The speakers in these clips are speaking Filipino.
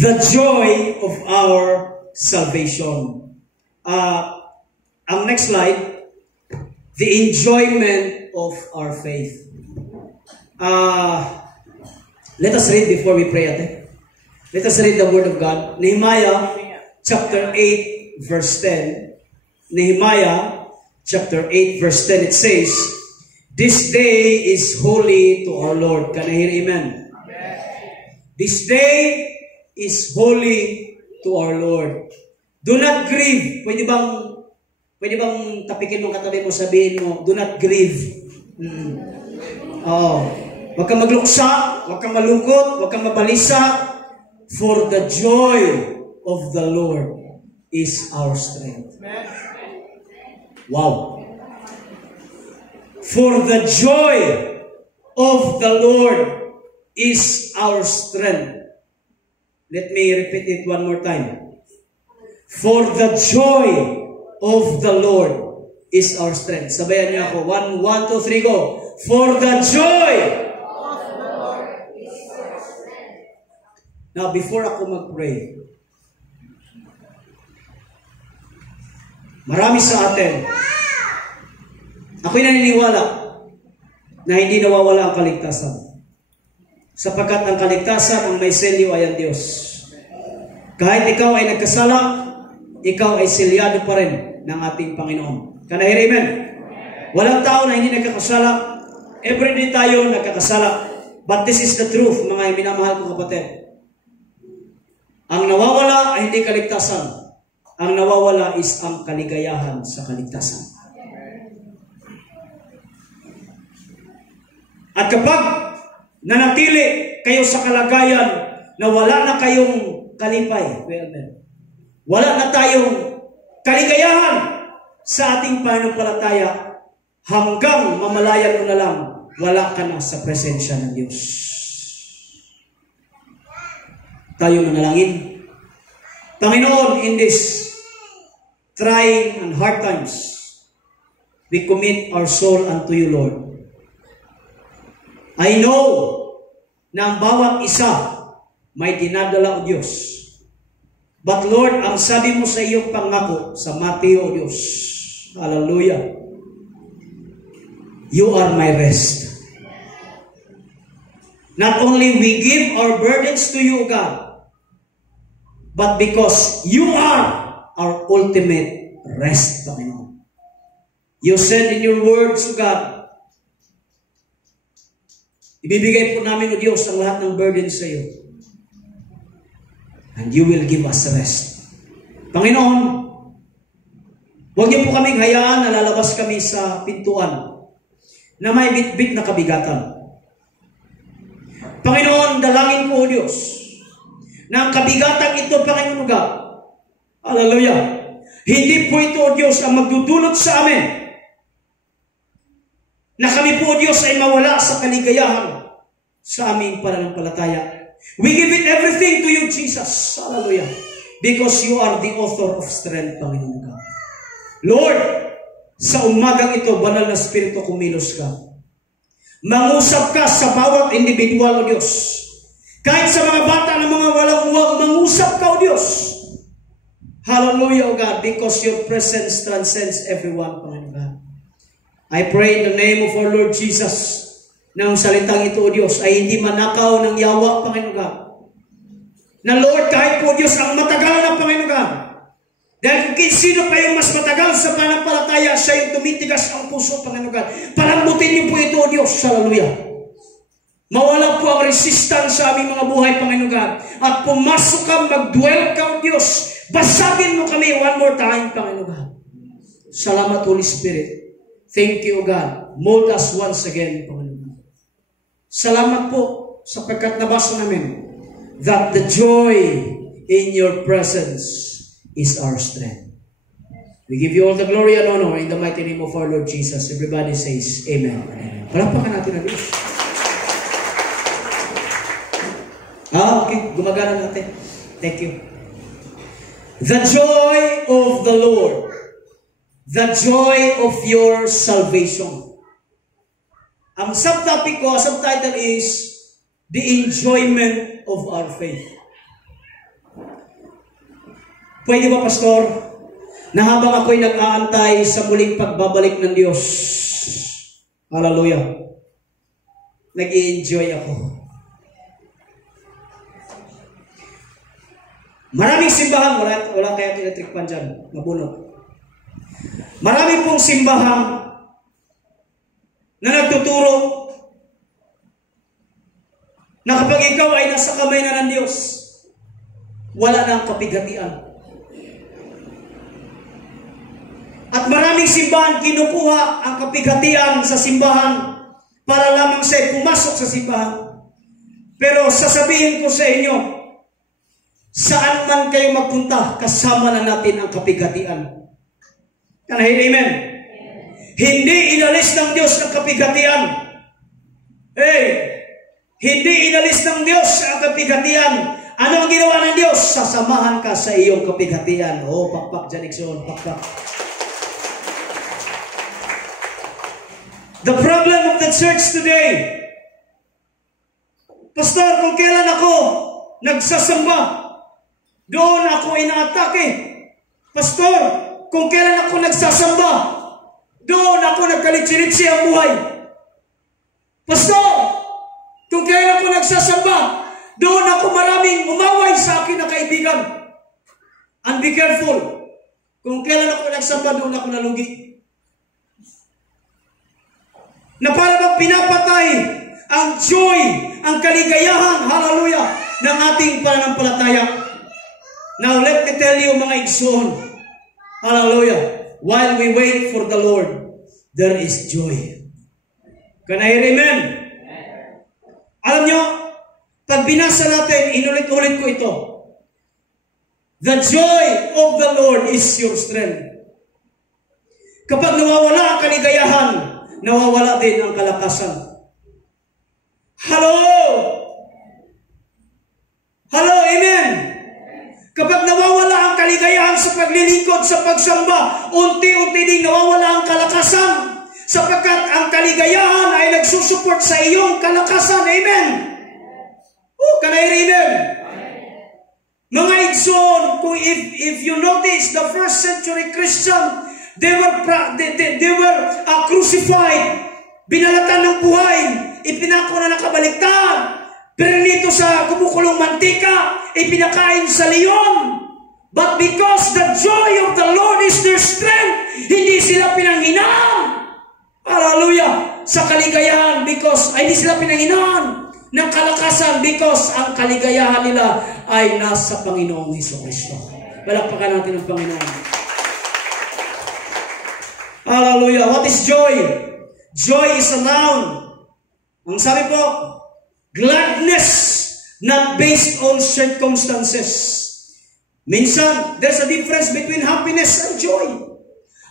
The joy of our salvation. Ang next slide, the enjoyment of our faith. Let us read before we pray, ate. Let us read the Word of God. Nehemiah chapter 8 verse 10. Nehemiah chapter 8 verse 10, it says, "This day is holy to our Lord." Can I hear amen? This day is holy to our Lord. Do not grieve. Pwede bang tapikin mong katabi mo, sabihin mo, do not grieve. Huwag kang magluksa, huwag kang malungkot, huwag kang mabalisa. For the joy of the Lord is our strength. Wow. For the joy of the Lord is our strength. Let me repeat it one more time. For the joy of the Lord is our strength. Sabayan niyo ako. 1, 2, 3, go. For the joy of the Lord is our strength. Now, before ako mag-pray, marami sa atin, ako'y naniniwala na hindi nawawala ang kaligtasan. Sapagkat ang kaligtasan, ang may selyo ay ang Diyos. Kahit ikaw ay nagkasala, ikaw ay selyado pa rin ng ating Panginoon. Can I hear amen? Walang tao na hindi nagkakasala. Everyday tayo nagkakasala. But this is the truth, mga minamahal kong kapatid. Ang nawawala ay hindi kaligtasan. Ang nawawala is ang kaligayahan sa kaligtasan. At kapag nanatili kayo sa kalagayan na wala na kayong kalipay, wala na tayong kaligayahan sa ating pananampalataya, hanggang mamalayan mo na lang, wala ka na sa presensya ng Diyos. Tayo manalangin. Panginoon, in this trying and hard times, we commit our soul unto you, Lord. I know na ang bawat isa may dinadala o Diyos. But Lord, ang sabi mo sa iyong pangako sa Mateo, O Diyos, hallelujah, you are my rest. Not only we give our burdens to you, God, but because you are our ultimate rest, Panginoon. You said in your words, O God, ibibigay po namin, O Diyos, ang lahat ng burden sa iyo. And you will give us rest. Panginoon, huwag niyo po kaming hayaan na lalabas kami sa pintuan na may bitbit na kabigatan. Panginoon, dalangin po, O Diyos, na ang kabigatan ito, Panginoon God, hallelujah, hindi po ito, O Diyos, ang magdudulot sa amin na kami po, O Diyos, ay mawala sa kaligayahan sa aming pananampalataya. We give it everything to you, Jesus. Hallelujah. Because you are the author of strength, Panginoon God. Lord, sa umagang ito, banal na Espiritu, kumilos ka. Mangusap ka sa bawat individual, O Diyos. Kahit sa mga bata na mga walang uwag, mangusap ka, O Diyos. Hallelujah, O God, because your presence transcends everyone, Panginoon God. I pray in the name of our Lord Jesus, na ang salitang ito, O Diyos, ay hindi manakaw ng yawa, Panginoon God. Na Lord, kahit po, Diyos, ang matagal na, Panginoon God, dahil kung sino pa yung mas matagal sa pananampalataya, siya yung tumitigas ang puso, Panginoon God. Palambutin niyo po ito, O Diyos, hallelujah. Mawala po ang resistance sa aming mga buhay, Panginoon God. At pumasok ka, mag-dwell ka, O Diyos. Basagin mo kami one more time, Panginoon God. Salamat, Holy Spirit. Thank you, God. Mold us once again, Panginoon. Salamat po sapagkat nabasa namin that the joy in your presence is our strength. We give you all the glory and honor in the mighty name of our Lord Jesus. Everybody says, Amen. Palakpakan natin ang Diyos. Okay. Gumagana natin. Thank you. The joy of the Lord. The joy of your salvation. Ang subtitle is the enjoyment of our faith. Pwede ba, Pastor, na habang ako'y nag-aantay sa muling pagbabalik ng Diyos, hallelujah, nag-i-enjoy ako. Maraming simbahan, wala kaya electric pan dyan, mabunot. Maraming pong simbahan na nagtuturo na kapag ikaw ay nasa kamay na ng Diyos, wala na ang kapighatian. At maraming simbahan kinukuha ang kapighatian sa simbahan para lamang siya pumasok sa simbahan. Pero sasabihin ko sa inyo, saan man kayo magpunta, kasama na natin ang kapighatian. Can I hear amen? Hindi inalis ng Diyos ang kapighatian. Hindi inalis ng Diyos ang kapighatian. Ano ang ginawa ng Diyos? Sasamahan ka sa iyong kapighatian. Pakpak dyan, Ikson, pakpak. The problem of the church today, Pastor, kung kailan ako nagsasamba, doon ako inaatake. Pastor, kung kailan ako nagsasamba, doon ako nagkalitsi-litsi ang buhay. Pastor, kung kailan ako nagsasamba, doon ako maraming umaway sa akin na kaibigan. And be careful. Kung kailan ako nagsamba, doon ako nalugi. Na para bang pinapatay ang joy, ang kaligayahan, hallelujah, ng ating pananampalataya. Now, let me tell you, mga igsoon, hallelujah, while we wait for the Lord, there is joy. Can I hear amen? Alam nyo, pag binasa natin, inulit-ulit ko ito. The joy of the Lord is your strength. Kapag nawawala ang kaligayahan, nawawala din ang kalakasan. Hello! Hello, amen! Kapag nawawala ang kaligayahan sa paglilingkod, sa pagsamba, unti-unti din nawawala ang kalakasan, sapagkat ang kaligayahan ay nagsusupport sa iyong kalakasan. Amen! Can I read them? Mga igsoon, kung if you notice, the first century Christian, they were crucified, binalatan ng buhay, ipinako na nakabaliktad, prinito sa kumukulong mantika, ipinakain sa leon. But because the joy of the Lord is their strength, hindi sila pinanghinaan. Hallelujah! Sa kaligayahan, because hindi sila pinanghinaan ng kalakasan, because ang kaligayahan nila ay nasa Panginoong Hesukristo. Palakpakan natin ang Panginoon. Hallelujah! What is joy? Joy is a noun. Ang sabi po, gladness not based on circumstances. Minsan, there's a difference between happiness and joy.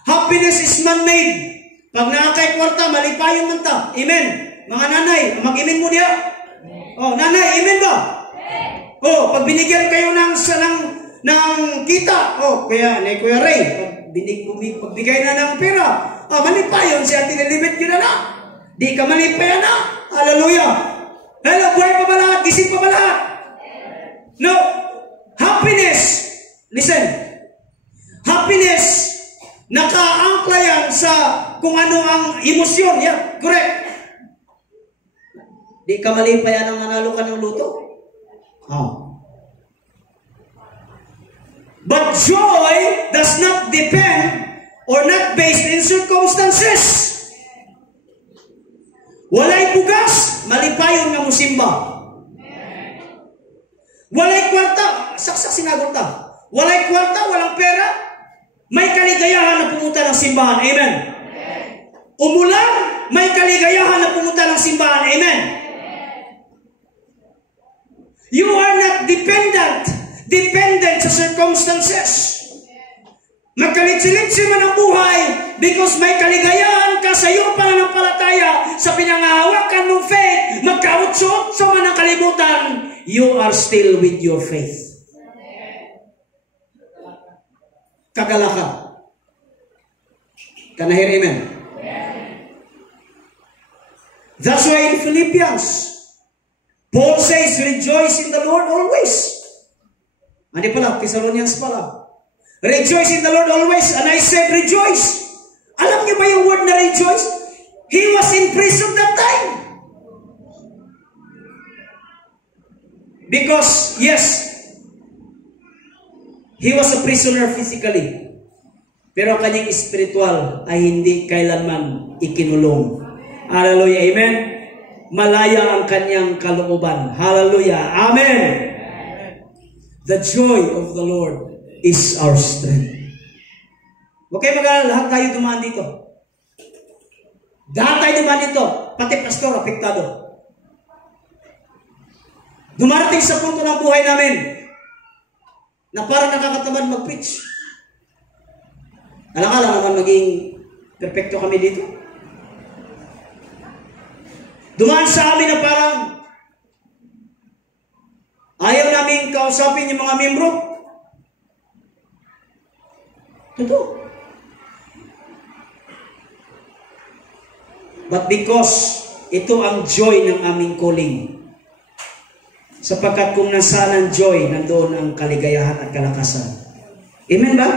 Happiness is man-made. Pag nakakay kwarta, malipayon man ta. Amen. Mga nanay, mag-imin mo diya. Nanay, amen ba? Pag binigyan kayo ng kita, kaya ni Kuya Ray, pagbigay na ng pera, malipayon si Ate Lilibet yun na. Di ka malipayan na. Hallelujah. Hello, buhay pa ba lahat? Gising pa ba lahat? No. Happiness. Listen. Happiness, nakaangkla yan sa kung ano ang emosyon. Yeah, correct. Di ka malipayan ang nanalo ka ng luto. But joy does not depend or not based in circumstances. Walay bugas, malipayon nga musimba. Walay kwarta, saksak sinagot ta. Walay kwarta, walang pera, may kaligayahan na pumunta ng simbahan. Amen. Umulan, may kaligayahan na pumunta ng simbahan. Amen. You are not dependent sa circumstances. Magkalitsi-litsi man ang buhay because may kaligayahan ka sa iyong pananampalataya sa pinangahawakan mong faith, magkautso-utso man ang kalibutan, you are still with your faith. Kagalaka. Can I hear amen? That's why in Philippians, Paul says, rejoice in the Lord always. Hindi pala, Thessalonians pala. Rejoice in the Lord always. And I said, rejoice. Alam niyo ba yung word na rejoice? He was in prison that time. Because, yes, he was a prisoner physically. Pero ang kanyang spiritual ay hindi kailanman ikinulong. Hallelujah. Amen. Malaya ang kanyang kalooban. Hallelujah. Amen. The joy of the Lord is our strength. Okay, lahat tayo dumaan dito. Lahat tayo dumaan dito. Pati pastor, apektado. Dumarating sa punto ng buhay namin na parang nakakatamad mag-preach. Alang-alang naman maging perfecto kami dito. Dumaan sa amin na parang ayaw namin kausapin yung mga membro. Totoo. But because ito ang joy ng aming calling. Sapagkat kung nasaan ang joy, nandoon ang kaligayahan at kalakasan. Amen ba?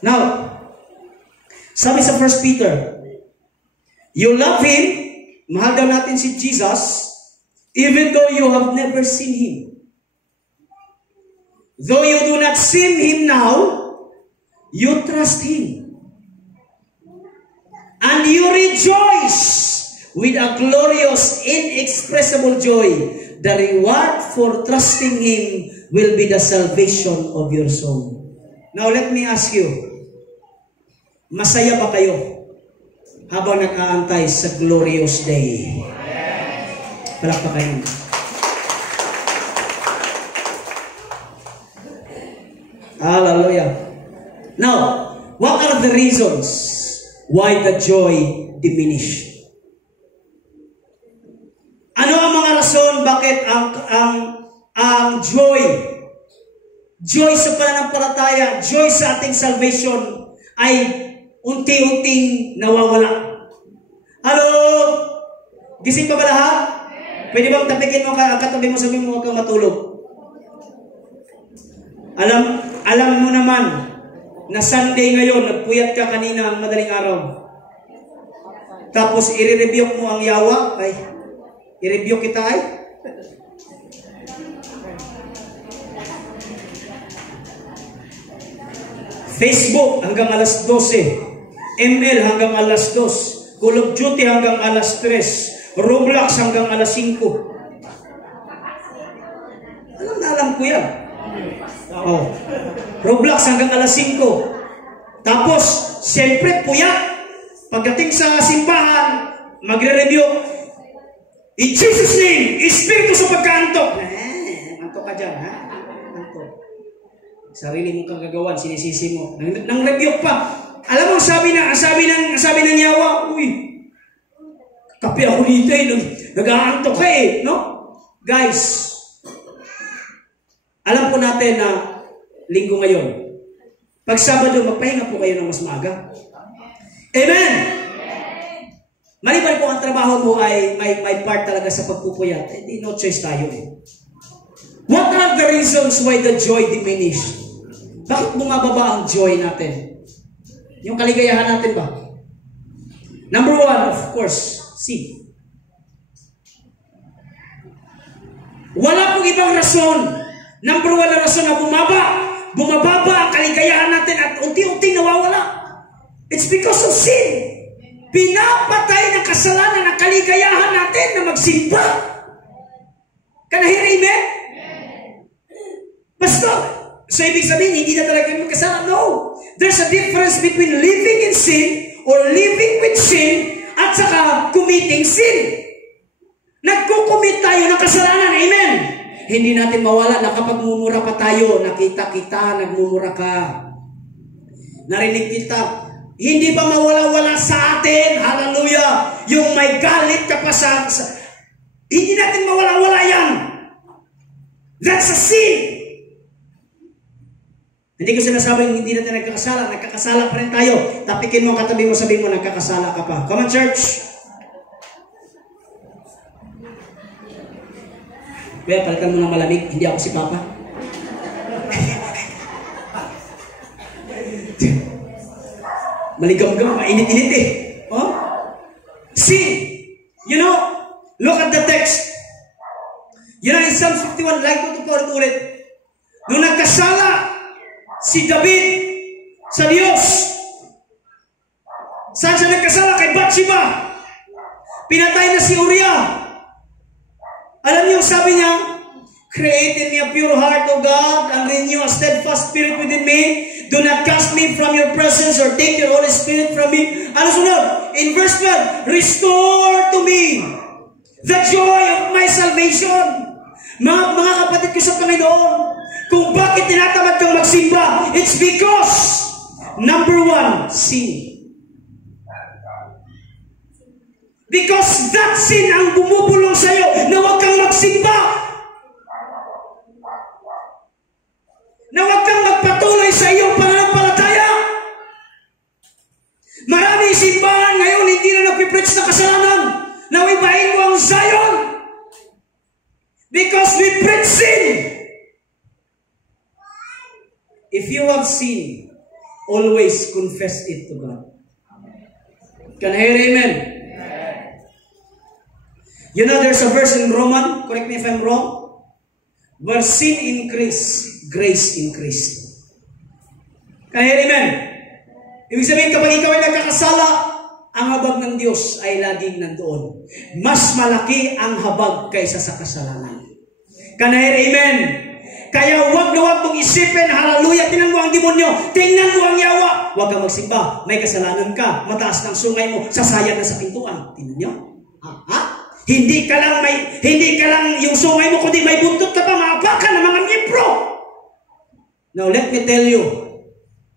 Now, sabi sa 1 Peter, you love Him, mahal daw natin si Jesus, even though you have never seen Him. Though you do not see Him now, you trust Him. And you rejoice with a glorious, inexpressible joy. The reward for trusting Him will be the salvation of your soul. Now let me ask you, masaya ba kayo habang nag-aantay sa glorious day? Palakpakan. Hallelujah. Now, what are the reasons why the joy diminished? Ano ang mga rason bakit ang joy sa pananampalataya, joy sa ating salvation ay unti-unting nawawala? Hello? Gising pa ba lahat? Pwede bang tapikin mo ang katabi mo, sabihin mo huwag kang matulog? Alam mo naman na Sunday ngayon, nagpuyat ka kanina ang madaling araw. Tapos i-rebuke mo ang yawa, ay, i-rebuke kita ay. Facebook hanggang alas 12, ML hanggang alas 2, Call of Duty hanggang alas 3, Roblox hanggang alas 5. Alam ko yan. Oh. Roblox hanggang alas 5. Tapos, siyempre, puyat. Pagdating sa simbahan, magre-review. In Jesus' name, Espiritu sa pagkaantok. Antok ka dyan, ha? Antok. Sarili mo kang gagawan, sinisisi mo. Nang review pa. Alam mo, sabi ng yawa, uy, kape ako dito nag-aantok ka no? Guys, alam po natin na linggo ngayon. Pag Sabado, magpahinga po kayo ng mas maaga. Amen! Maliban po ang trabaho mo ay may part talaga sa pagpupuyat. Hindi, no choice tayo eh. What are the reasons why the joy diminished? Bakit bumababa ang joy natin? Yung kaligayahan natin ba? Number one, of course, C. Wala pong ibang rason. Number one na rason na bumababa ang kaligayahan natin at unti-unti nawawala. It's because of sin. Pinapatay ng kasalanan ang kaligayahan natin na magsimba. Can I hear amen? Pastor, so ibig sabihin, hindi na talaga yung kasalanan? No. There's a difference between living in sin or living with sin at saka committing sin. Nagkukumit tayo ng kasalanan. Amen? Hindi natin mawala na kapag mumura pa tayo, nakita kita, nagmumura ka. Narinig kita. Hindi ba mawala-wala sa atin? Hallelujah! Yung may galit ka pa sa hindi natin mawala-wala yan. That's a sin. Hindi ko sinasabing hindi natin nagkakasala. Nagkakasala pa rin tayo. Tapikin mo, katabi mo, sabihin mo, nagkakasala ka pa. Come on, church! Kaya palitan mo ng malamig, hindi ako si Papa. Maligam-gam, mainit-init eh. Oh? Sin. You know, look at the text. You know, in Psalm 51, like ko ito po ulit. Nung nagkasala si David sa Diyos, saan siya nagkasala? Kay Bathsheba. Pinatay na si Uriah. Alam niyo, sabi niya, create in me a pure heart, O God, and renew a steadfast spirit within me. Do not cast me from your presence or take your Holy Spirit from me. Ano sunod? In verse 12, restore to me the joy of my salvation. Mga kapatid ko sa Panginoon, kung bakit tinatamad kang magsimba, it's because, number one, sin. Because that sin ang bumubulong sa'yo na huwag kang magsimba. Na huwag kang magpatuloy sa iyong pananampalataya. Maraming simbahan ngayon hindi na nagpipreach na kasalanan. Nawibahin mo ang Zion. Because we preach sin. If you have sin, always confess it to God. Can I hear amen? You know, there's a verse in Roman, correct me if I'm wrong, where sin increased, grace increased. Can I hear amen? Ibig sabihin, kapag ikaw ay nagkakasala, ang habag ng Diyos ay laging nandoon. Mas malaki ang habag kaysa sa kasalanan. Can I hear amen? Kaya huwag na huwag mong isipin, hallelujah, tingnan mo ang demonyo, tingnan mo ang yawa. Huwag kang magsimba, may kasalanan ka, mataas ng sungay mo, sasayang na sa pintuan. Tingnan nyo? Hindi ka lang yung sungay mo, kundi may buntot ka pa, maapakan ng mga miyembro. Now, let me tell you,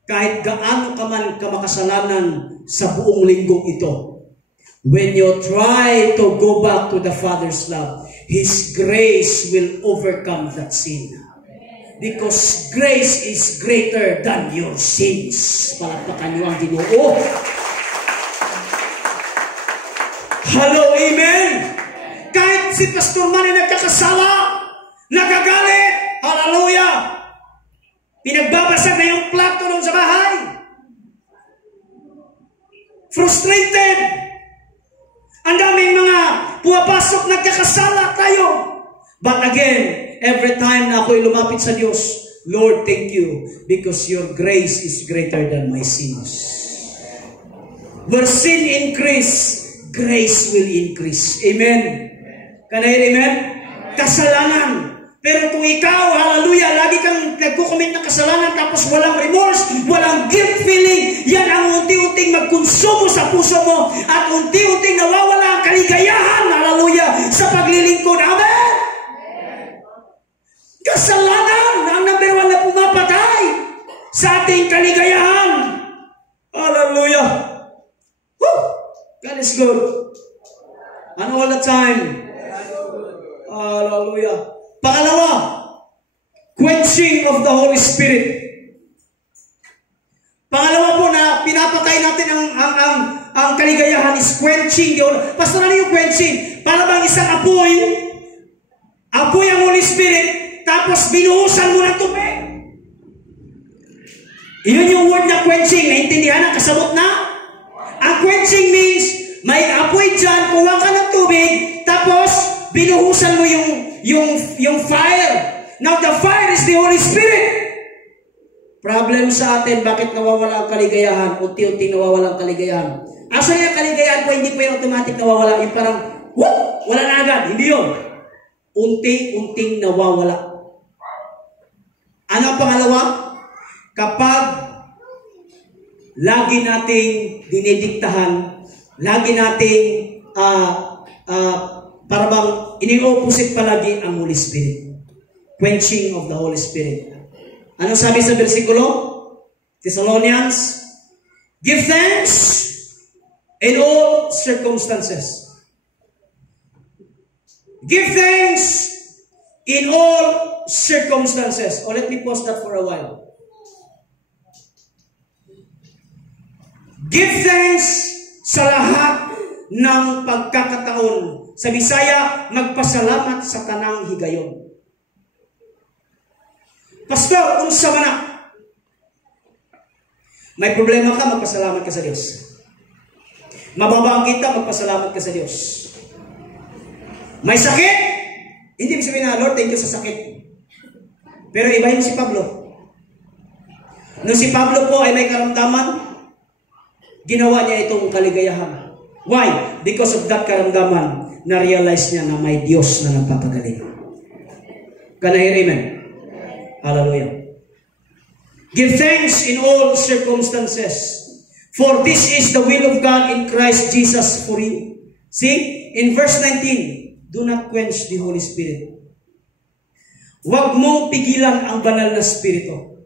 kahit gaano ka man kamakasalanan sa buong linggong ito, when you try to go back to the Father's love, His grace will overcome that sin. Because grace is greater than your sins. Palakpakan niyo ang Ginoo. Hello, amen? Kahit si Pastor Man ay nagkakasala, nagagalit, hallelujah, pinagbabasag na yung plato doon sa bahay, frustrated, ang daming mga pumapasok, nagkakasala tayo. But again, every time na ako'y lumapit sa Diyos, Lord, thank you, because your grace is greater than my sins. Where sin increase, grace will increase. Amen. Can I hear amen? Kasalanan. Pero kung ikaw, hallelujah, lagi kang nagkukomit ng kasalanan tapos walang remorse, walang guilt feeling, yan ang unti-unting magkonsumo sa puso mo at unti-unting nawawala ang kaligayahan, hallelujah, sa paglilingkod. Amen? Kasalanan ang number one na pumapatay sa ating kaligayahan. Hallelujah. Woo! God is good. And all the time. Hallelujah. Pangalawa, quenching of the Holy Spirit. Pangalawa po na pinapatay natin ang kaligayahan is quenching. Pastor, ano yung quenching? Para bang isang apoy ang Holy Spirit, tapos binuhusan mo ng tubig. Iyon yung word na quenching. Naintindihan ang kasabot na? Ang quenching means, may apoy dyan, kuha ka ng tubig, tapos binuhusan mo yung fire. Now, the fire is the Holy Spirit. Problem sa atin, bakit nawawala ang kaligayahan? Unti-unti nawawala ang kaligayahan. Actually, ang kaligayahan po, hindi po yung automatic nawawala. Yung parang, whoop! Wala na agad. Hindi yun. Unti-unting nawawala. Ano ang pangalawa? Kapag lagi nating dinidiktahan, lagi nating para bang ini-opposite palagi ang Holy Spirit. Quenching of the Holy Spirit. Ano sabi sa versikulo? Thessalonians, give thanks in all circumstances. Give thanks in all circumstances. Oh, let me pause that for a while. Give thanks sa lahat ng pagkakataon. Sa Bisaya, magpasalamat sa tanang higayon. Pastor, unsa man na? May problema ka, magpasalamat ka sa Diyos. Mababa ang kita, magpasalamat ka sa Diyos. May sakit, hindi mo sabihin na, Lord, thank you sa sakit. Pero iba yung si Pablo. Nung si Pablo po ay may karamdaman, ginawa niya itong kaligayahan. Why? Because of that karamdaman, na-realize niya na may Diyos na nagpapagaling. Can I hear amen? Hallelujah. Give thanks in all circumstances, for this is the will of God in Christ Jesus for you. See, in verse 19, do not quench the Holy Spirit. Huwag mong pigilan ang banal na Espiritu.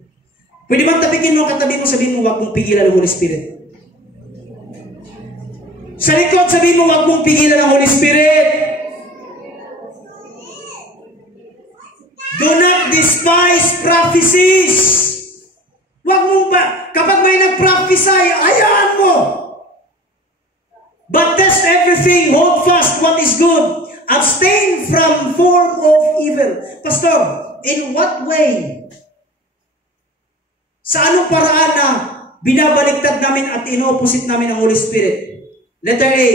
Pwede bang tabikin mo, katabi mo, sabihin mo, huwag mong pigilan ang Holy Spirit. Sa likod, sabihin mo, huwag mong pigilan ang Holy Spirit. Do not despise prophecies. Huwag mong ba, kapag may nag-prophesy, hayaan mo. But test everything, hold fast what is good. Abstain from form of evil. Pastor, in what way? Sa anong paraan na binabaliktad namin at ino-opposite namin ang Holy Spirit? Letter A,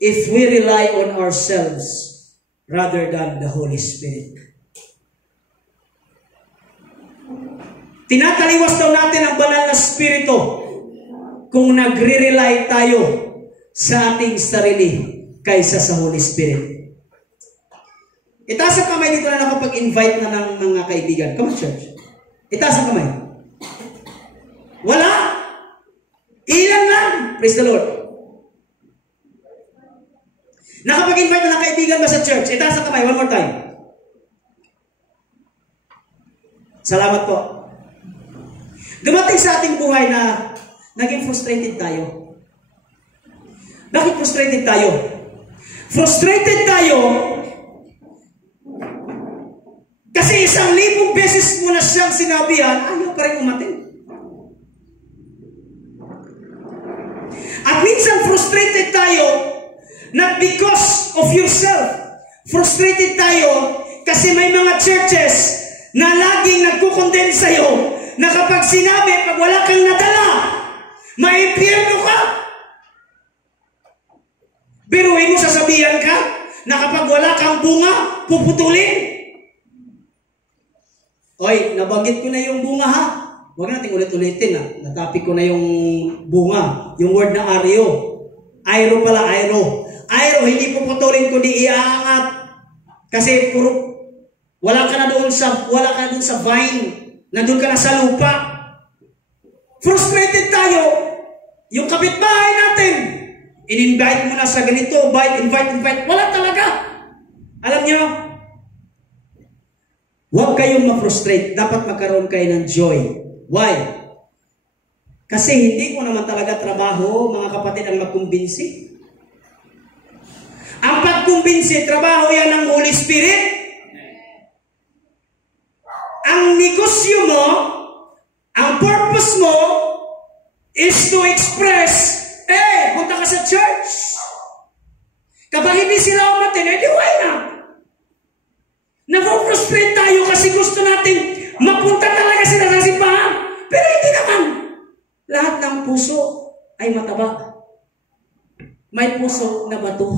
if we rely on ourselves rather than the Holy Spirit. Tinataliwas daw natin ang banal na Espiritu kung nagre-rely tayo sa ating sarili kaysa sa Holy Spirit. Itaas ang kamay dito na nakapag-invite na ng mga kaibigan. Come on, church. Itaas ang kamay. Wala? Ilan lang? Praise the Lord. Nakapag-invite na ng kaibigan ba sa church? Itaas ang kamay. One more time. Salamat po. Dumating sa ating buhay na naging frustrated tayo. Bakit frustrated tayo? Frustrated tayo kasi 1,000 beses mo na siyang sinabihan, ayaw pa rin umatin. At minsan frustrated tayo not because of yourself. Frustrated tayo kasi may mga churches na laging nagkukondem sa'yo na kapag sinabi, pag wala kang nadala, maimpyerno ka. Biruin mo, sasabihan ka na kapag wala kang bunga, puputulin. Oy, nabanggit ko na yung bunga ha. Huwag natin ulit-ulitin ha. Natapik ko na yung bunga. Yung word na aryo. Airo pala, airo. Airo, hindi puputulin kundi iaangat. Kasi puro, wala ka na doon sa vine. Nandun ka na sa lupa. Frustrated tayo. Yung kapitbahay natin, in-invite mo na sa ganito, invite. Wala talaga. Alam niyo, huwag kayong ma-frustrate. Dapat magkaroon kayo ng joy. Why? Kasi hindi ko naman talaga trabaho, mga kapatid, ang magkumbinsi. Ang pagkumbinsi, trabaho yan ng Holy Spirit. Ang negosyo mo, ang purpose mo, is to express, punta ka sa church. Kapag hindi sila umatin, why not? Nag-frustrate tayo kasi gusto natin mapunta talaga sila sa simbahan. Pero hindi naman. Lahat ng puso ay mataba. May puso na bato.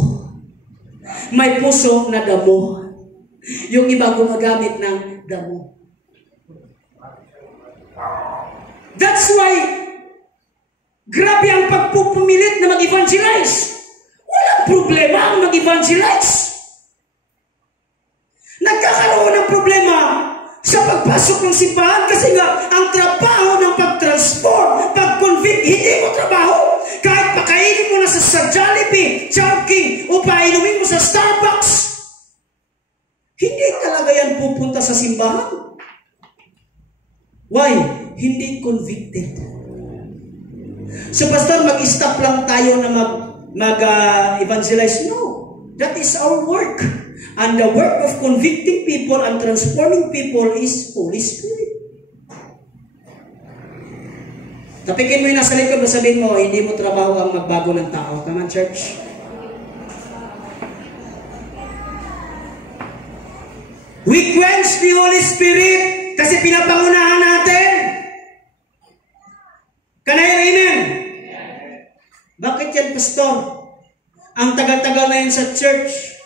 May puso na damo. Yung iba gumagamit ng damo. That's why grabe ang pagpupumilit na mag-evangelize. Walang problema ang mag-evangelize. Nagkakaroon ng problema sa pagpasok ng simbahan kasi nga ang trabaho ng pag-transform, pag-convict, hindi mo trabaho. Kahit pakainin mo na sa Jollibee, Chowking, o painumin mo sa Starbucks, hindi talaga yan pupunta sa simbahan. Why? Hindi convicted. So, pastor, mag-stop lang tayo na mag-evangelize? No. That is our work. And the work of convicting people and transforming people is Holy Spirit. Tapikin mo yung nasa likod na sabihin mo, hindi mo trabaho ang magbago ng tao. Come on, church. We quench the Holy Spirit kasi pinapangunahan natin. Can I pastor, ang tagal-tagal na yun sa church.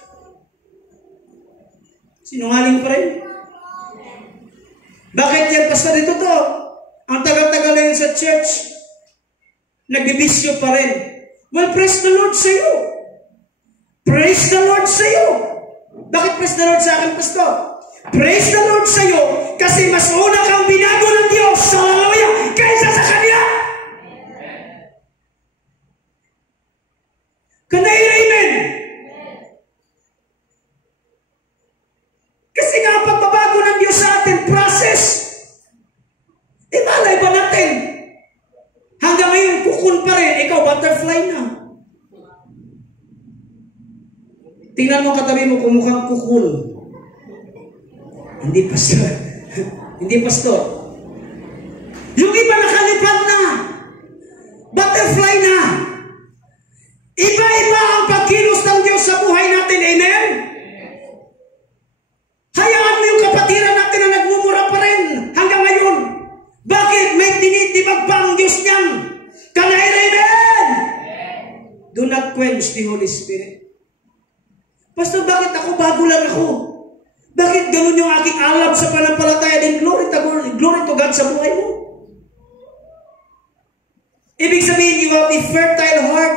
Sinungaling pa rin. Bakit yan, pastor? Ito to. Ang tagal-tagal na yun sa church, nagbibisyo pa rin. Well, praise the Lord sa iyo. Praise the Lord sa iyo. Bakit praise the Lord sa akin, pastor? Praise the Lord sa iyo kasi mas una kang binago ng Diyos, hallelujah, kaysa sa Kanya. Kanain, amen. Kasi nga ang pagbabago ng Diyos sa atin, process. Malay ba natin? Hanggang ngayon, kukun pa rin. Ikaw, butterfly na. Tingnan mo katabi mo kung mukhang kukun. Hindi, pastor. Hindi, pastor. Yung iba nakalipad na. Butterfly na. Iba-iba ang pagkilos ng Diyos sa buhay natin. Amen? Hayaan mo yung kapatiran natin na nagmumura pa rin hanggang ngayon. Bakit? May tinitibag pa ang Diyos niyan. Kanain, amen? Do not quench the Holy Spirit. Pastor, bakit ako? Bago lang ako. Bakit ganun yung aking alam sa panampalataya din? Glory to God sa buhay mo. Ibig sabihin, you have a fertile heart.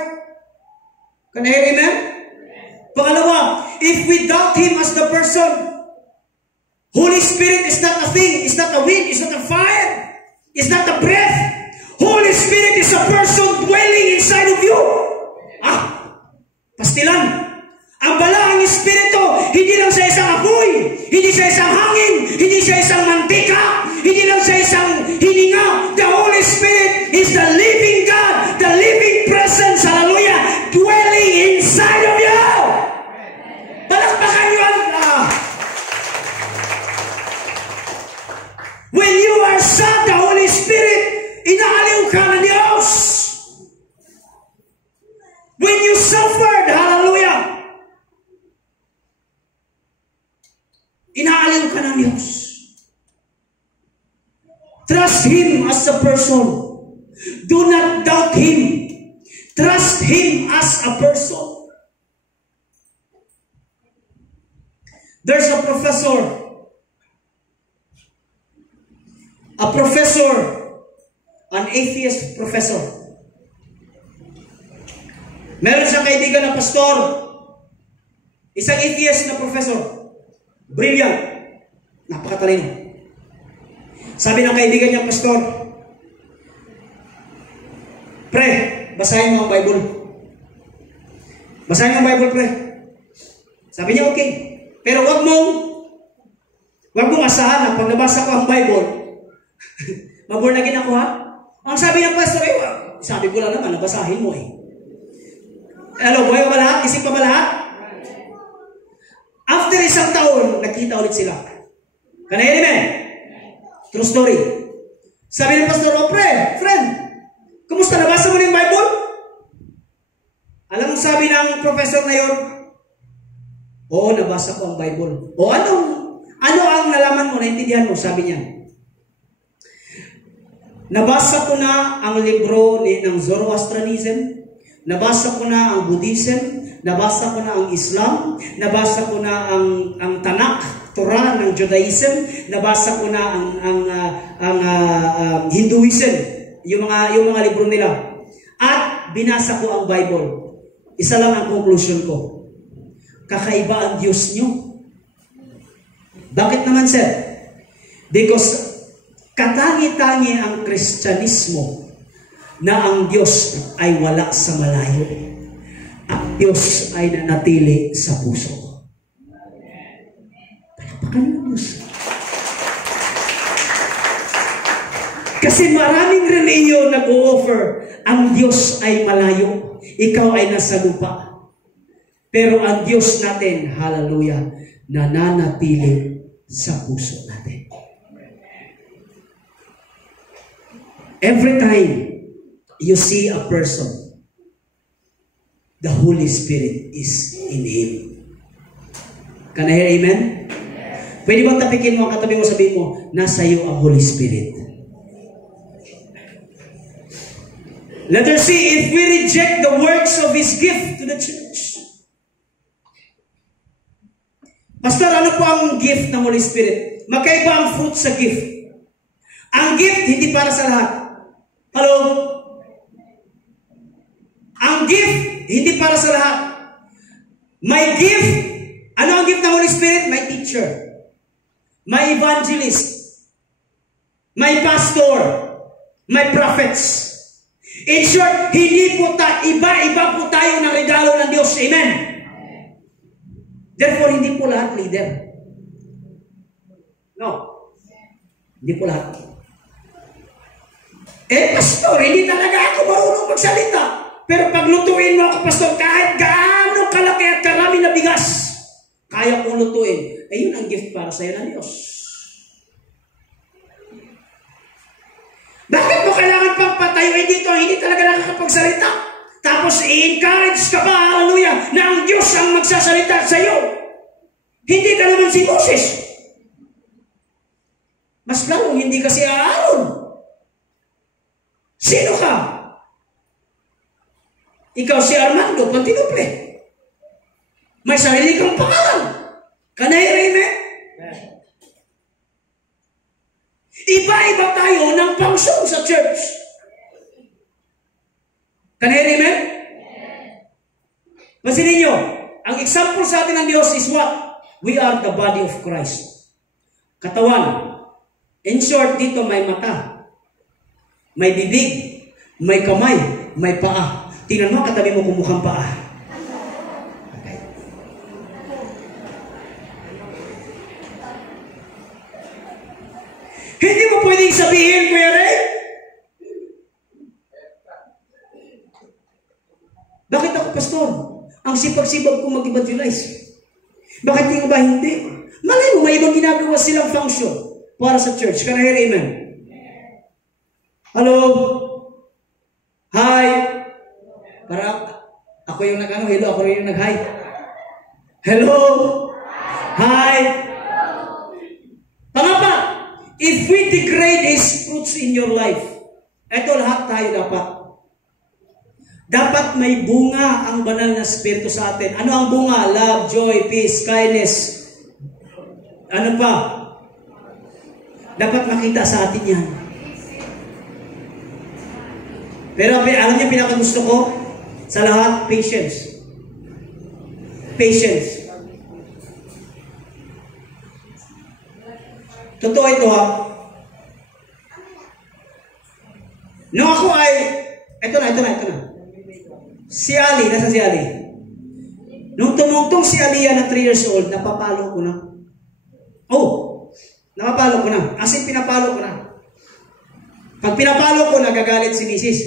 Can I hear amen? Pangalawa, if we doubt Him as the person, Holy Spirit is not a thing, it's not a wind, it's not a fire, it's not a breath. Holy Spirit is a person dwelling inside of you. Pastilan. Ang balaang Espiritu, hindi lang sa isang apoy, hindi sa isang hangin, hindi sa isang mantika, hindi lang sa isang hininga. The Holy Spirit is the living God, the living presence, hallelujah, dwelling inside of you. Palakpakan nyo ang when you are sad, the Holy Spirit, inaaliw ka ng Diyos. When you suffered, hallelujah, inaaliw ka ng Diyos. Trust Him as a person. Do not doubt Him. Trust Him as a person. There's a professor, an atheist professor. Meron siyang kaibigan na pastor, isang atheist na professor. Brilliant. Napakatalino. Sabi ng kaibigan niya, pastor, pre, basahin mo ang Bible. Basahin mo ang Bible, pre. Sabi niya, okay. Pero wag mong asahan na pag nabasa ko ang Bible, maborn again ako, ha? Ang sabi ng pastor, sabi ko lang naman, nabasahin mo, Hello, buhay pa ba lahat? Isip pa ba lahat? After isang taon, nakita ulit sila. Kanayan, amen? True story. Sabi ng pastor, friend, kumusta? Nabasa mo na yung Bible? Alam mo sabi ng professor na yun? Oo, nabasa ko ang Bible. O ano ang nalaman mo, naintindihan mo? Sabi niya, nabasa ko na ang libro ng Zoroastrianism, nabasa ko na ang Buddhism, nabasa ko na ang Islam, nabasa ko na ang Tanakh, Torah ng Judaism, nabasa ko na ang Hinduism, yung mga libro nila. At binasa ko ang Bible. Isa lang ang conclusion ko. Kakaiba ang Diyos nyo. Bakit naman, sir? Because katangi-tangi ang Kristyanismo na ang Diyos ay wala sa malayo. Ang Diyos ay nanatili sa puso. Palapakan ng Diyos. Kasi maraming reliyon nag-o-offer, ang Diyos ay malayo. Ikaw ay nasa lupa. Pero ang Diyos natin, hallelujah, nananatili sa puso natin. Every time you see a person, the Holy Spirit is in him. Can I hear amen? Pwede bang tapikin mo ang katabi mo, sabihin mo, nasa iyo ang Holy Spirit. Letter C, if we reject the works of His gift to the church. Pastor, ano po ang gift ng Holy Spirit? Magkaiba ang fruit sa gift. Ang gift, hindi para sa lahat. Hello? Ang gift, hindi para sa lahat. May gift, ano ang gift ng Holy Spirit? May teacher. May evangelist. May pastor. May prophets. In short, hindi po iba-iba po tayo ng regalo ng Diyos. Amen? Therefore, hindi po lahat leader. No. Hindi po lahat. Pastor, hindi talaga ako marunong magsalita. Pero pag lutuin mo ako, pastor, kahit gaano kalaki at karami na bigas, kaya kong lutuin. Yun ang gift para sa'yo ng Diyos. Bakit mo kailangan pang patayuin dito? Hindi talaga nakakapagsalita. Tapos i-encourage ka pa, hallelujah, na ang Diyos ang magsasalita sa iyo. Hindi ka naman si Moses. Mas lalo, hindi ka si Aaron. Sino ka? Ikaw si Armando Pantinople. May sarili kang pangalan. Can I hear me? Iba-iba tayo ng function sa church. Can I hear me? Pansinin nyo, ang example sa atin ng Diyos is what? We are the body of Christ. Katawan. In short, dito may mata, may bibig, may kamay, may paa. Tingnan mo, katabi mo kumukhang paa. Okay. Hindi mo pwedeng sabihin, Kuya Ray, bakit ako, pastor? Ang sipag-sipag ko mag-evangelize. Bakit yung iba hindi? Malay mo, may ibang ginagawa silang function para sa church. Can I hear amen? Hello? Hi? Para ako yung nag-ano, hello, ako rin yung nag-hi. Hello? Hi? Pangapa, if we degrade His fruits in your life, eto lahat tayo dapat may bunga ang banal na Espiritu sa atin. Ano ang bunga? Love, joy, peace, kindness. Ano pa? Dapat makita sa atin yan. Pero alam niyo, pinakagusto ko sa lahat, patience. Patience. Totoo ito ha. Nung ako ay, ito na. Si Ali, nasa si Ali? Nung tumungtong si Aliyah na 3 years old, napapalo ko na. Napapalo ko na. As in, pinapalo ko na. Pag pinapalo ko, nagagalit si Mrs.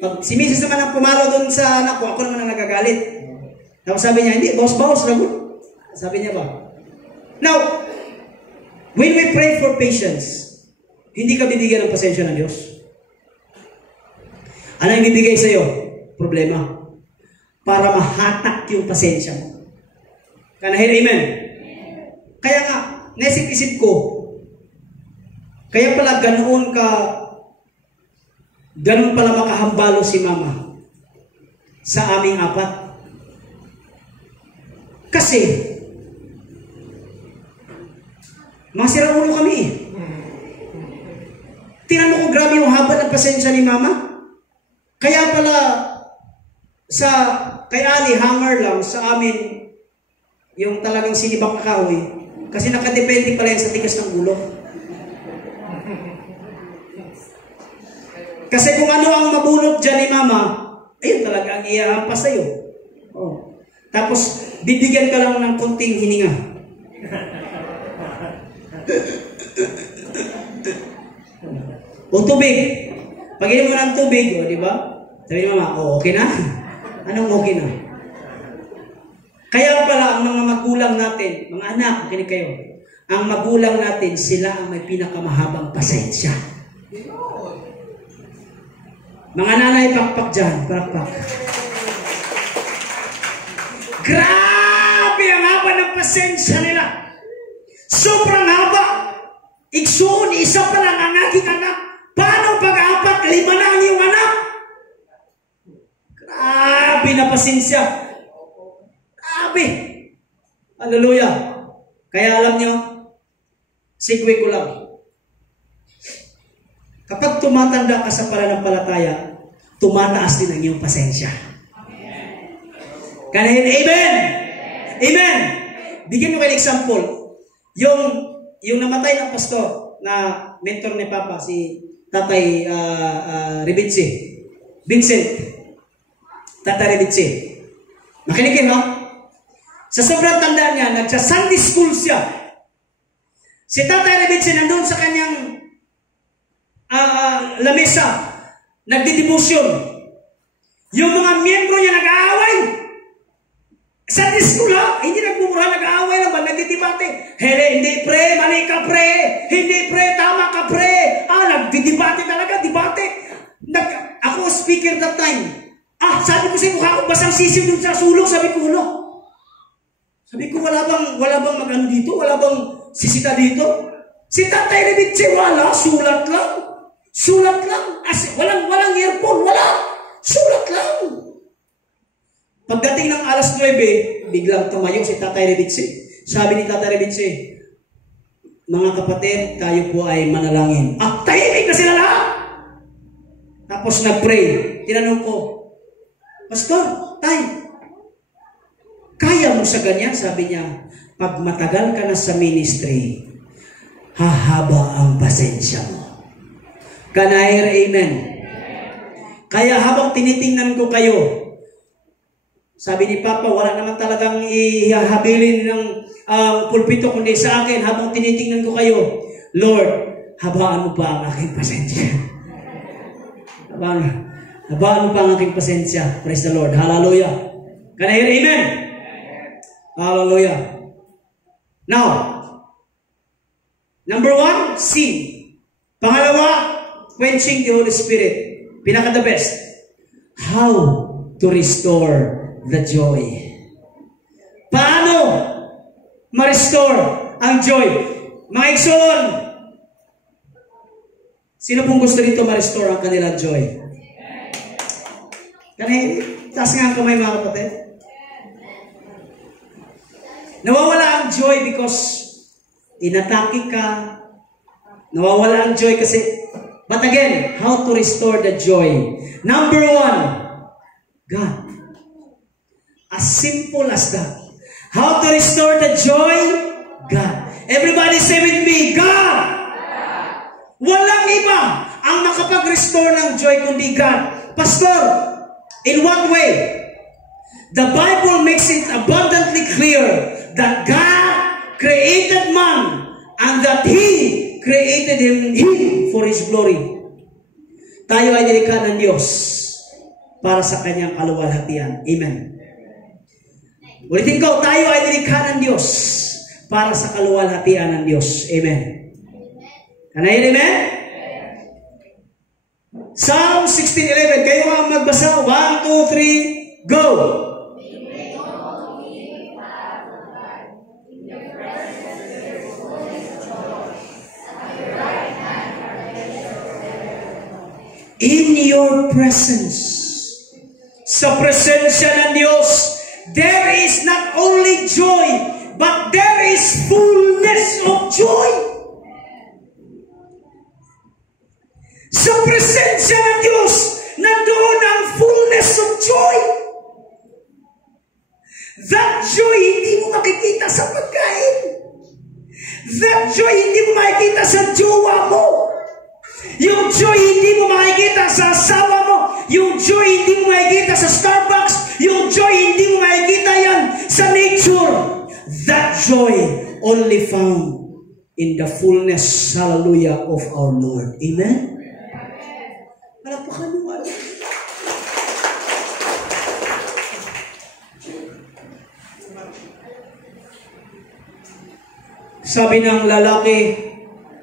Pag si Mrs. naman ang pumalo doon sa anak ko, ako naman ang nagagalit. Tapos sabi niya, hindi, boss, lagot. Sabi niya ba? Now, when we pray for patience, hindi ka bibigyan ng pasensya ng Diyos. Ano yung bibigay sa'yo? Problema. Para mahatak yung pasensya mo. Can I hear amen? Kaya nga, naisip-isip ko, kaya pala ganoon pala makahambalo si mama sa aming 4. Kasi, masira ulo kami. Tingnan mo kung grabe yung haba ng pasensya ni mama. Kaya pala, kay Ali, hammer lang sa amin yung talagang sinibak na kahoy. Kasi nakadepende pala yan sa tigas ng ulo. Kasi kung ano ang mabunot dyan ni mama, ayun talaga ang iyahampas sa'yo. Tapos, bibigyan ka lang ng konting hininga. O tubig. Pag-inom mo ng tubig, di ba? Sabi ni mama, okay na? Anong okay na? Kaya pala, ang mga magulang natin, mga anak, makinig kayo, ang magulang natin, sila ang may pinakamahabang pasensya. Mga nanay, pakpak dyan, pakpak. Grabe ang haba ng pasensya nila. Sobrang haba. Iksoon, isa pa lang ang aking anak. Paano pag-apat, 5 na ang iyong anak? na pasensya. Grabe. Hallelujah. Kaya alam nyo, segue ko lang. Kapag tumatanda ka sa pananampalataya, tumataas din ang iyong pasensya. Kanahin, amen? Amen? Bigyan mo kayo example. Yung namatay ng pastor na mentor ni Papa, si Tatay Vincent. Tatay Rebitse. Makinig kayo, ha? Sa sobrang tanda niya, nagsa-Sunday school siya. Si Tatay Rebitse nandun sa kanyang lamesa, nagdidibusyon. Yung mga miyembro niya nag-aaway. Sunday school, ha? Hindi nagmumura, nag-aaway lang ba? Nagdidibate. Hele, hindi pre, mali ka pre. Hindi pre, tama ka pre. Nagdidibate talaga, dibate. Ako speaker that time. Sabi ko sa mukha ko, basang sisiw dun sa sulok. Sabi ko, no. Sabi ko, wala bang mag-ano dito? Wala bang sisita dito? Si Tatay Rebitse, wala. Sulat lang. Sulat lang. Walang earphone, wala. Sulat lang. Pagdating ng alas 9, biglang tumayo si Tatay Rebitse. Sabi ni Tatay Rebitse, mga kapatid, tayo po ay manalangin. Tahimik na sila lahat. Tapos nag-pray. Tinanong ko, Pastor, Tay, kaya mo sa ganyan? Sabi niya, pag matagal ka na sa ministry, hahaba ang pasensya mo. Kanair, amen. Kaya habang tinitingnan ko kayo, sabi ni Papa, wala naman talagang ihahabilin ng pulpito kundi sa akin. Habang tinitingnan ko kayo, Lord, habaan mo pa ang aking pasensya. Habaan mo pa ang aking pasensya. Praise the Lord. Hallelujah. Can I hear amen? Hallelujah. Now, number 1, sin. Pangalawa, quenching the Holy Spirit. Pinaka the best. How to restore the joy. Paano ma-restore ang joy? Mga igsoon, sino pong gusto dito ma-restore ang kanilang joy? Taas nga ang kamay, mga kapatid. Nawawala ang joy because inatake ka. Nawawala ang joy kasi, but again, how to restore the joy? Number 1, God. As simple as that. How to restore the joy? God. Everybody say with me, God. Walang iba ang makapag-restore ng joy kundi God. Pastor, in what way? The Bible makes it abundantly clear that God created man and that He created him for His glory. Tayo ay nilikha ng Diyos para sa Kanyang kaluwalhatian. Amen. Ulitin ko, tayo ay nilikha ng Diyos para sa kaluwalhatian ng Diyos. Amen. Can I hear amen? Psalm 16:11. Kayo ang magbasa. 1, 2, 3, go! In your presence, sa presensya ng Diyos, there is not only joy, but there is fullness of joy. Sa presensya ng Diyos, nandoon ang fullness of joy. That joy hindi mo makikita sa pagkain. That joy hindi mo makikita sa jowa mo. Yung joy hindi mo makikita sa asawa mo. Yung joy hindi mo makikita sa Starbucks. Yung joy hindi mo makikita yan sa nature. That joy only found in the fullness, hallelujah, of our Lord. Amen? Malapakan mo nga. Sabi ng lalaki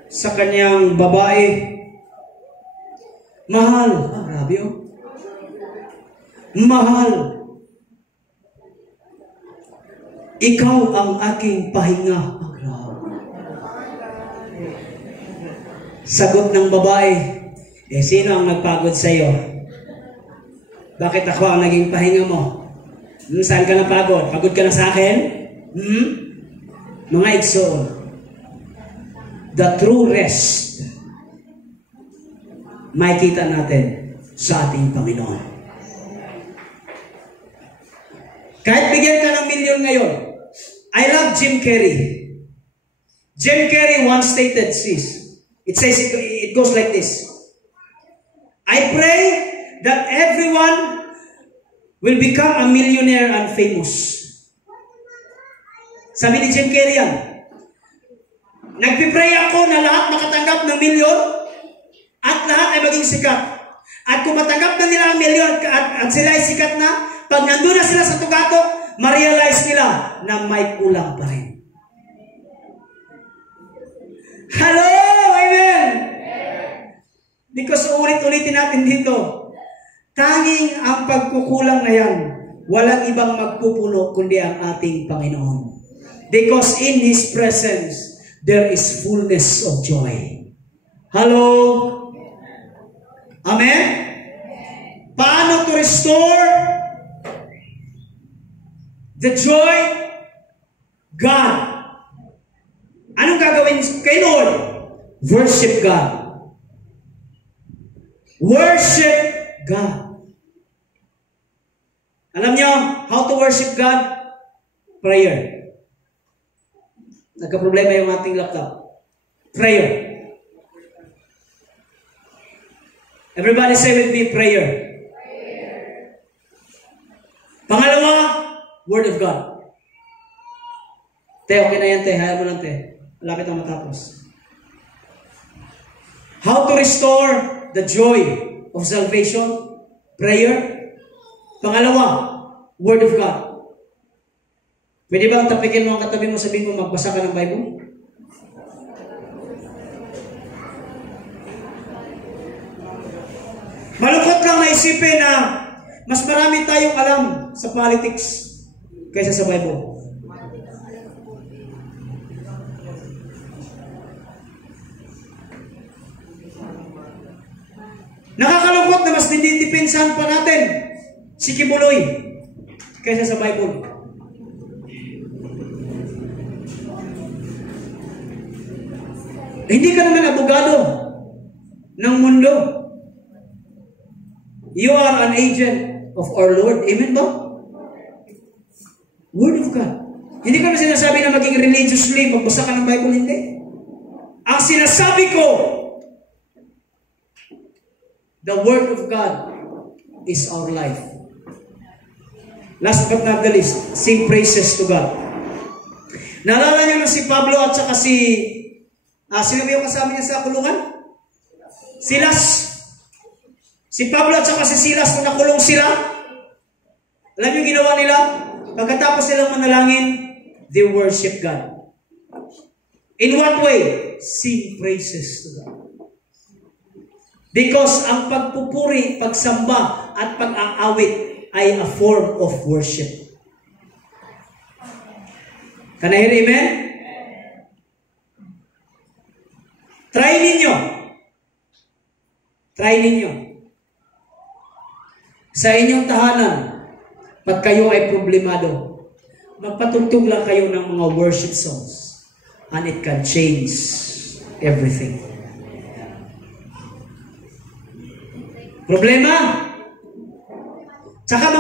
sa kanyang babae, mahal. Grabe oh. Mahal. Ikaw ang aking pahinga. Grabe. Sagot ng babae, sino ang nagpagod sa iyo? Bakit ako ang naging pahinga mo? Saan ka na pagod? Pagod ka na sa akin? Mga igsoon, the true rest, makikita natin sa ating Panginoon. Kahit bigyan ka ng milyon ngayon, I love Jim Carrey. Jim Carrey once stated this. It goes like this. I pray that everyone will become a millionaire and famous. Sabi ni Jim Carrey yan. Nagpipray ako na lahat makatanggap ng milyon at lahat ay maging sikat. At kung matanggap na nila ang milyon at sila ay sikat na, pag nandun na sila sa tugato, ma-realize nila na may kulang pa rin. Hello! Amen! Because ulit-ulitin natin dito, tanging ang pagkukulang na yan, walang ibang magpupuno kundi ang ating Panginoon. Because in His presence, there is fullness of joy. Hello? Amen? Paano to restore the joy? God. Anong gagawin kay Lord? Worship God. Worship God. Alam niyo, how to worship God? Prayer. Nagka-problema yung ating laptop. Prayer. Everybody say with me, prayer. Pangalawa, Word of God. Te, okay na yan, te. Hayaan mo lang, te. Malapit na matapos. How to restore the joy of salvation? Prayer. Pangalawa, Word of God. Pwede ba ang tapikin mo ang katabi mo, sabihin mo, magbasa ka ng Bible? Malungkot lang na isipin na mas marami tayong alam sa politics kaysa sa Bible. Nakakalungkot na mas nididipinsahan pa natin si Kibuloy kaysa sa Bible. Hindi ka naman abogado ng mundo. You are an agent of our Lord. Amen ba? Word of God. Hindi ka na sinasabi na maging religiously, magbasa ka ng Bible, hindi. Ang sinasabi ko, the Word of God is our life. Last but not the least, sing praises to God. Naalala niyo na si Pablo at saka sino ba yung kasama niya sa kulungan? Silas. Si Pablo at saka si Silas, nung nakulong sila, alam niyo ginawa nila? Pagkatapos nilang manalangin, they worship God. In what way? Sing praises to God. Because ang pagpupuri, pagsamba, at pag-aawit ay a form of worship. Can I hear amen? Try ninyo. Try ninyo. Sa inyong tahanan, pag kayo ay problemado, magpatugtog lang kayo ng mga worship songs and it can change everything. Problema? Tsaka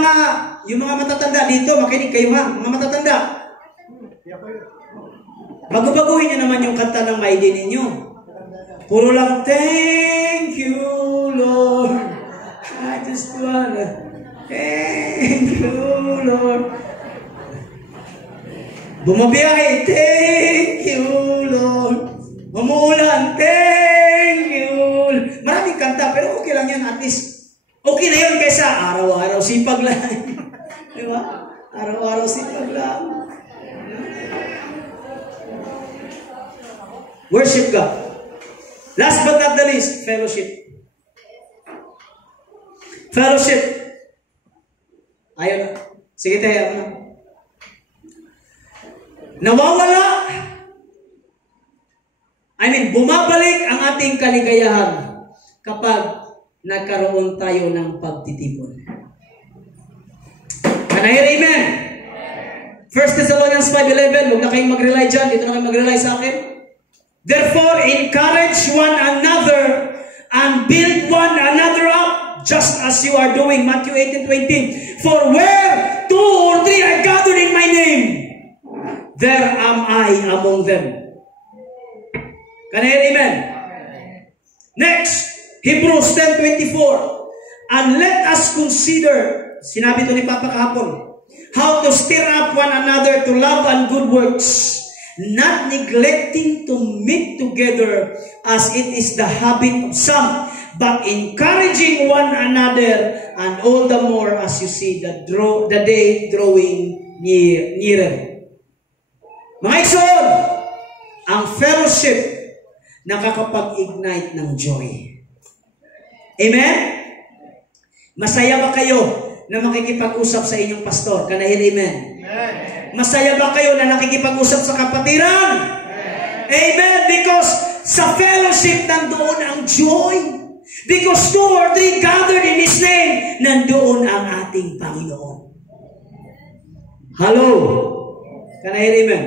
yung mga matatanda dito, makinig kayo ha, mga matatanda. Bago-baguhin nyo naman yung kanta ng maidi ninyo. Puro lang, thank you, Lord. I just wanna thank you, Lord. Bumabiyahe, thank you, Lord. Umuulan, thank you, Lord. Maraming kanta, pero okay lang yan. At least, okay na yun kaysa araw-araw sipag lang. Di ba? Araw-araw sipag lang. Worship God. Last but not the least, fellowship. Fellowship. Ayun na. Sige tayo. Nawawala. Bumabalik ang ating kaligayahan kapag nagkaroon tayo ng pagtitipon. Can I hear amen? 1 Thessalonians 5:11, huwag na kayong mag-rely dyan. Dito na kayong mag-rely sa akin. Therefore, encourage one another and build one another up, just as you are doing. Matthew 18:20. For where 2 or 3 are gathered in my name, there am I among them. Can I hear amen? Next, Hebrews 10:24. And let us consider, sinabi ito ni Papa kahapon, how to stir up one another to love and good works, not neglecting to meet together as it is the habit of some, but encouraging one another, and all the more as you see the day drawing nearer. Mga igsoon, ang fellowship nakakapag-ignite ng joy. Amen? Masaya ba kayo na makikipag-usap sa inyong pastor? Can I hear amen? Masaya ba kayo na nakikipag-usap sa kapatiran? Amen. Because sa fellowship nandoon ang joy. Because 2 or 3 gathered in His name, nandoon ang ating Panginoon. Hello? Can I hear amen?